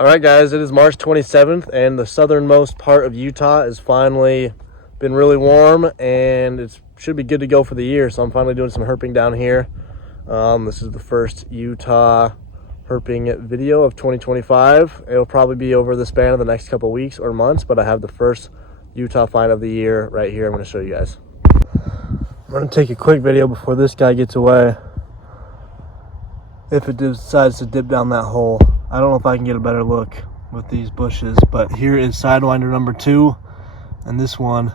All right, guys, it is March 27th, and the southernmost part of Utah has finally been really warm, and it should be good to go for the year. So I'm finally doing some herping down here. This is the first Utah herping video of 2025. It'll probably be over the span of the next couple weeks or months, but I have the first Utah find of the year right here. I'm going to show you guys. I'm going to take a quick video before this guy gets away, if it decides to dip down that hole. I don't know if I can get a better look with these bushes, but here is Sidewinder number 2, and this one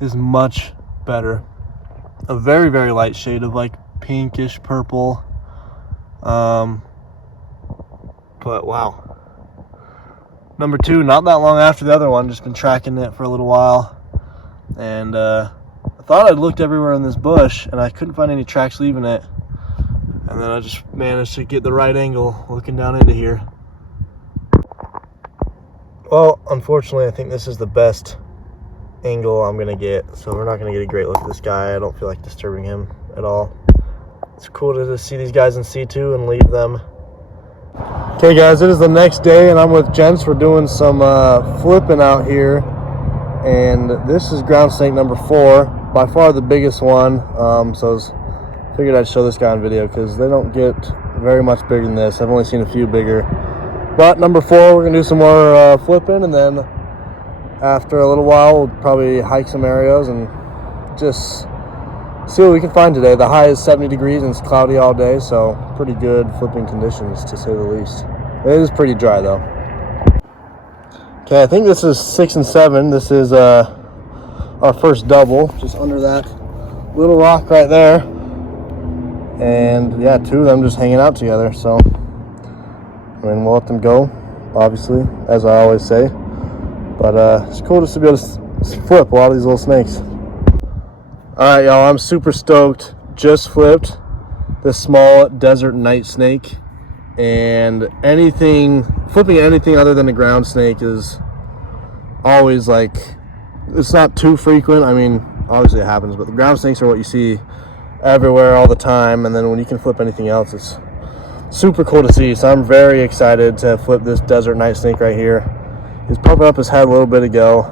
is much better. A very, very light shade of like pinkish purple. But wow. Number 2, not that long after the other one, just been tracking it for a little while. And I thought I'd looked everywhere in this bush, and I couldn't find any tracks leaving it. And then I just managed to get the right angle looking down into here. Well, unfortunately, I think this is the best angle I'm gonna get, so we're not gonna get a great look at this guy. I don't feel like disturbing him at all. It's cool to just see these guys in C2 and leave them. Okay, guys, it is the next day, and I'm with gents. We're doing some flipping out here, and this is ground snake number 4, by far the biggest one. Figured I'd show this guy on video because they don't get very much bigger than this. I've only seen a few bigger. But number 4, we're gonna do some more flipping, and then after a little while, we'll probably hike some areas and just see what we can find today. The high is 70 degrees and it's cloudy all day, so pretty good flipping conditions to say the least. It is pretty dry though. Okay, I think this is 6 and 7. This is our first double, just under that little rock right there. And yeah, 2 of them just hanging out together. So I mean, we'll let them go, obviously, as I always say. But it's cool just to be able to flip a lot of these little snakes. All right, y'all, I'm super stoked. Just flipped this small desert night snake, and flipping anything other than a ground snake is always like, it's not too frequent. I mean, obviously it happens, but the ground snakes are what you see everywhere all the time, and then when you can flip anything else, it's super cool to see. So I'm very excited to flip this desert night snake right here. He's pumping up his head a little bit ago.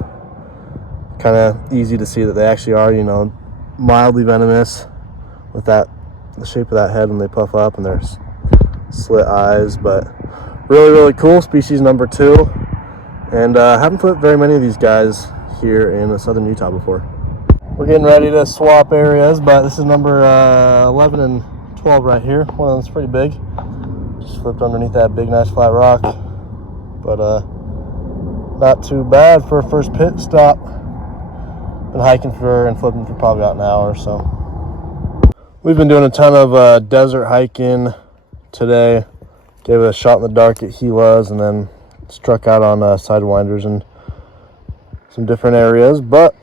Kind of easy to see that they actually are, you know, mildly venomous with the shape of that head when they puff up and their slit eyes. But really, really cool. Species number 2, and haven't flipped very many of these guys here in southern Utah before. We're getting ready to swap areas, but this is number 11 and 12 right here. One of them's pretty big. Just flipped underneath that big, nice flat rock. But not too bad for a first pit stop. Been hiking and flipping for probably about an hour or so. We've been doing a ton of desert hiking today. Gave it a shot in the dark at Gila's, and then struck out on Sidewinders and some different areas. But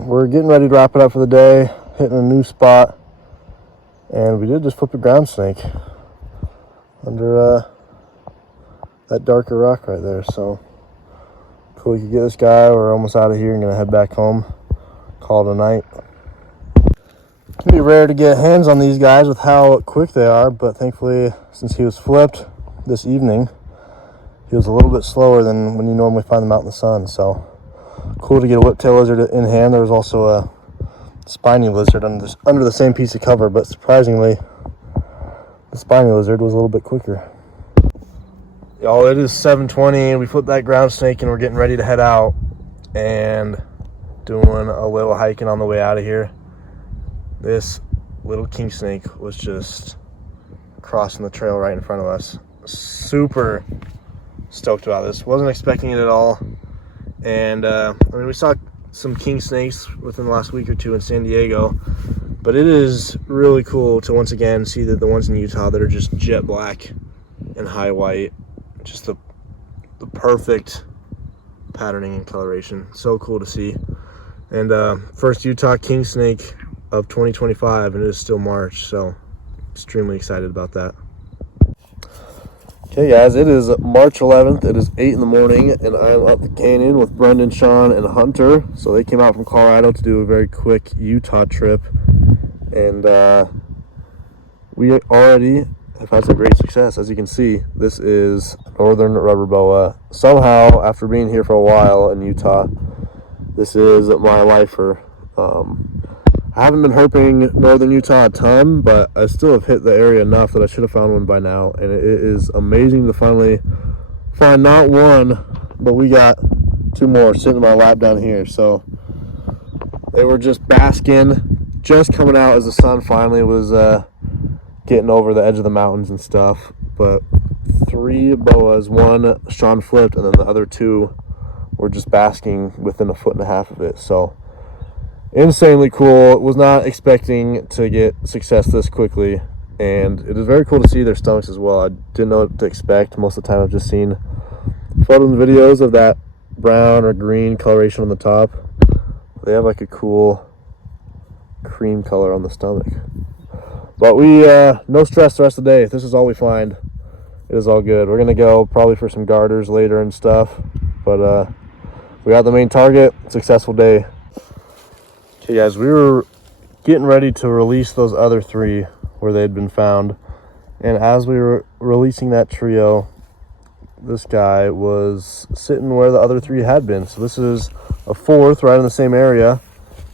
we're getting ready to wrap it up for the day, hitting a new spot, and we did just flip a ground snake under that darker rock right there. So cool, we could get this guy. We're almost out of here and gonna head back home, call it a night. It can be rare to get hands on these guys with how quick they are, but thankfully, since he was flipped this evening, he was a little bit slower than when you normally find them out in the sun. So cool to get a whiptail lizard in hand. There was also a spiny lizard under the same piece of cover, but surprisingly, the spiny lizard was a little bit quicker. Y'all, it is 7:20, and we flipped that ground snake, and we're getting ready to head out and doing a little hiking on the way out of here. This little king snake was just crossing the trail right in front of us. Super stoked about this. Wasn't expecting it at all. And I mean, we saw some king snakes within the last week or 2 in San Diego, but it is really cool to once again see that the ones in Utah that are just jet black and high white, just the perfect patterning and coloration. So cool to see. And first Utah king snake of 2025, and it is still March, so extremely excited about that. Okay, guys, it is March 11th. It is 8 in the morning, and I'm up the canyon with Brendan, Sean, and Hunter. So they came out from Colorado to do a very quick Utah trip, and we already have had some great success. As you can see, this is northern rubber boa. Somehow, after being here for a while in Utah, this is my lifer. I haven't been herping northern Utah a ton, but I still have hit the area enough that I should have found one by now. And it is amazing to finally find not one, but we got 2 more sitting in my lap down here. So they were just basking, just coming out as the sun finally was getting over the edge of the mountains and stuff. But 3 boas, 1 Sean flipped, and then the other 2 were just basking within a 1.5 feet of it. So insanely cool. Was not expecting to get success this quickly, and it is very cool to see their stomachs as well. I didn't know what to expect. Most of the time I've just seen photos and videos of that brown or green coloration on the top. They have like a cool cream color on the stomach. But we no stress the rest of the day. If this is all we find, it is all good. We're gonna go probably for some garters later and stuff, but we got the main target. Successful day. Okay guys, we were getting ready to release those other 3 where they had been found, and as we were releasing that trio, this guy was sitting where the other 3 had been. So this is a 4th right in the same area.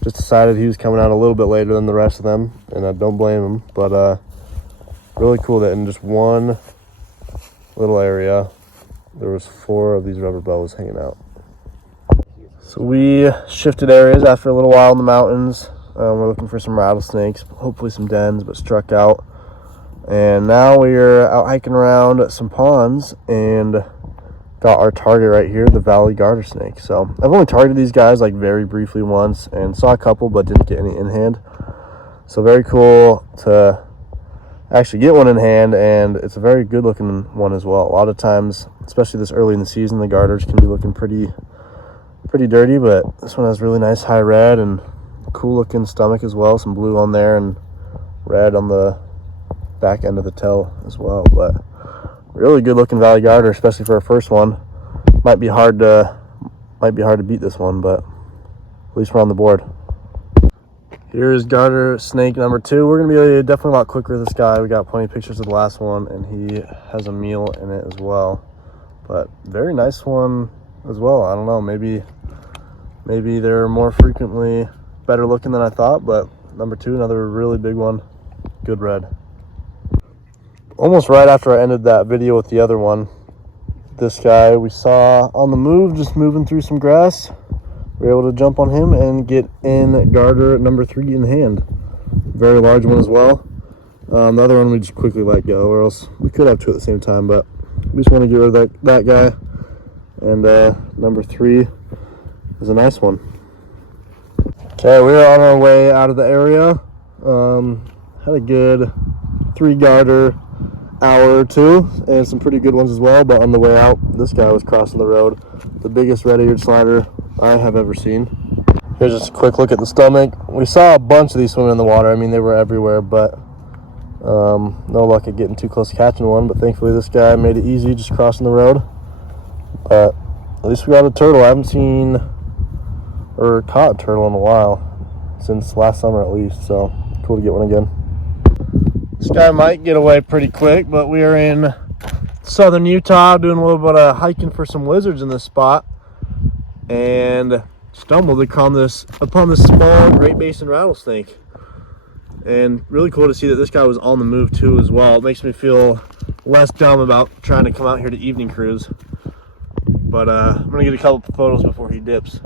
Just decided he was coming out a little bit later than the rest of them, and I don't blame him. But really cool that in just one little area there was 4 of these rubber boas hanging out. So we shifted areas after a little while in the mountains. We're looking for some rattlesnakes, hopefully some dens, but struck out. And now we're out hiking around some ponds and got our target right here, the valley garter snake. So I've only targeted these guys like very briefly once and saw a couple, but didn't get any in hand. So very cool to actually get one in hand, and it's a very good looking one as well. A lot of times, especially this early in the season, the garters can be looking pretty dirty, but this one has really nice high red and cool looking stomach as well. Some blue on there and red on the back end of the tail as well. But really good looking valley garter, especially for our first one. Might be hard to beat this one, but at least we're on the board. Here's garter snake number 2. We're gonna be definitely a lot quicker with this guy. We got plenty of pictures of the last one, and he has a meal in it as well. But very nice one as well. I don't know, maybe they're more frequently better looking than I thought, but number 2, another really big one. Good red. Almost right after I ended that video with the other one, this guy we saw on the move, just moving through some grass. We were able to jump on him and get in garter number 3 in hand. Very large one as well. The other one we just quickly let go, or else we could have 2 at the same time, but we just want to get rid of that guy. And number 3 is a nice one. Okay, we are on our way out of the area. Had a good 3 garter hour or 2, and some pretty good ones as well. But on the way out, this guy was crossing the road. The biggest red-eared slider I have ever seen. Here's just a quick look at the stomach. We saw a bunch of these swimming in the water. I mean, they were everywhere, but no luck at getting too close to catching one. But thankfully this guy made it easy, just crossing the road. But at least we got a turtle. I haven't seen or caught a turtle in a while, since last summer at least, so cool to get one again. This guy might get away pretty quick, but we are in southern Utah doing a little bit of hiking for some lizards in this spot, and stumbled upon this small Great Basin rattlesnake. And really cool to see that this guy was on the move too as well. It makes me feel less dumb about trying to come out here to evening cruise. But I'm gonna get a couple photos before he dips.